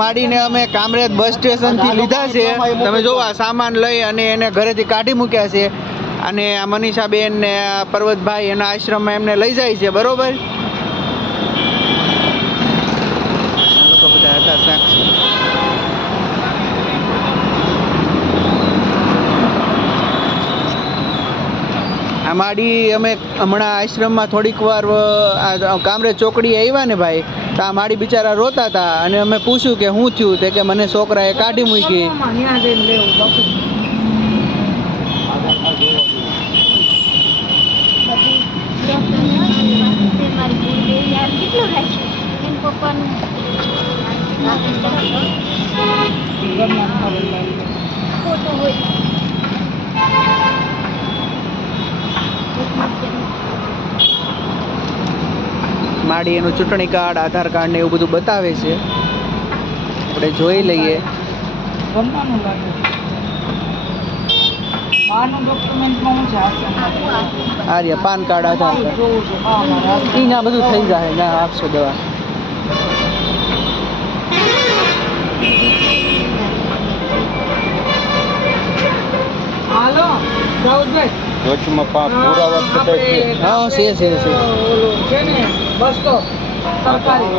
માડીને અમે કામરેજ બસ સ્ટેશનથી લીધા છે. તમે જોવો સામાન લઈ અને એને ઘરેથી કાઢી મૂક્યા છે. અને આ મનીષાબેન ને પર્વતભાઈ એના આશ્રમમાં એમને લઈ જાય છે. બરોબર, લોકો બધા હતા સાક્ષી. આ માડી અમે હમણાં આશ્રમમાં થોડીક વાર કામરેજ ચોકડીએ આવ્યા ને ભાઈ, તો આ માડી બિચારા રોતા હતા અને અમે પૂછ્યું કે શું થયું, તે કે મને છોકરાએ કાઢી મૂકી. માડી એનું ચૂંટણી કાર્ડ, આધાર કાર્ડ ને એવું બધું બતાવે છે. આપણે જોઈ લઈએ. આર્યા પાન કાર્ડ, આધાર કાર્ડ એના બધું થઈ જાય. ના આપશો દવા. હાલો દાઉદભાઈ, જોચમાં પૂરા વખત હા છે છે ને બસ તો સરકારી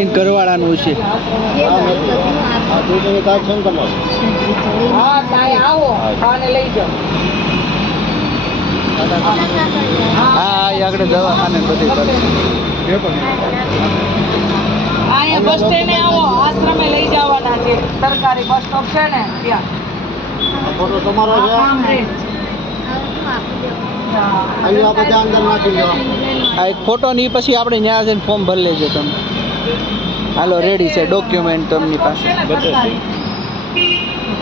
ઇન કરવાળાનું છે. હા ત્યાં આવો આને લઈ જાઓ. હા આગળ દવાખાને બધી કરે. અહીંયા બસ સ્ટેન્ડે આવો, આશ્રમે લઈ જવાના છે. સરકારી બસ સ્ટોપ છે ને ત્યાં. ફોટો તમારો છે. આ એક ફોટો ની પછી આપણે ત્યાં જઈને ફોર્મ ભરી લેજો તમે. હાલો રેડી છે ડોક્યુમેન્ટ તમારી પાસે.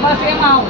બસ એમાં આવો.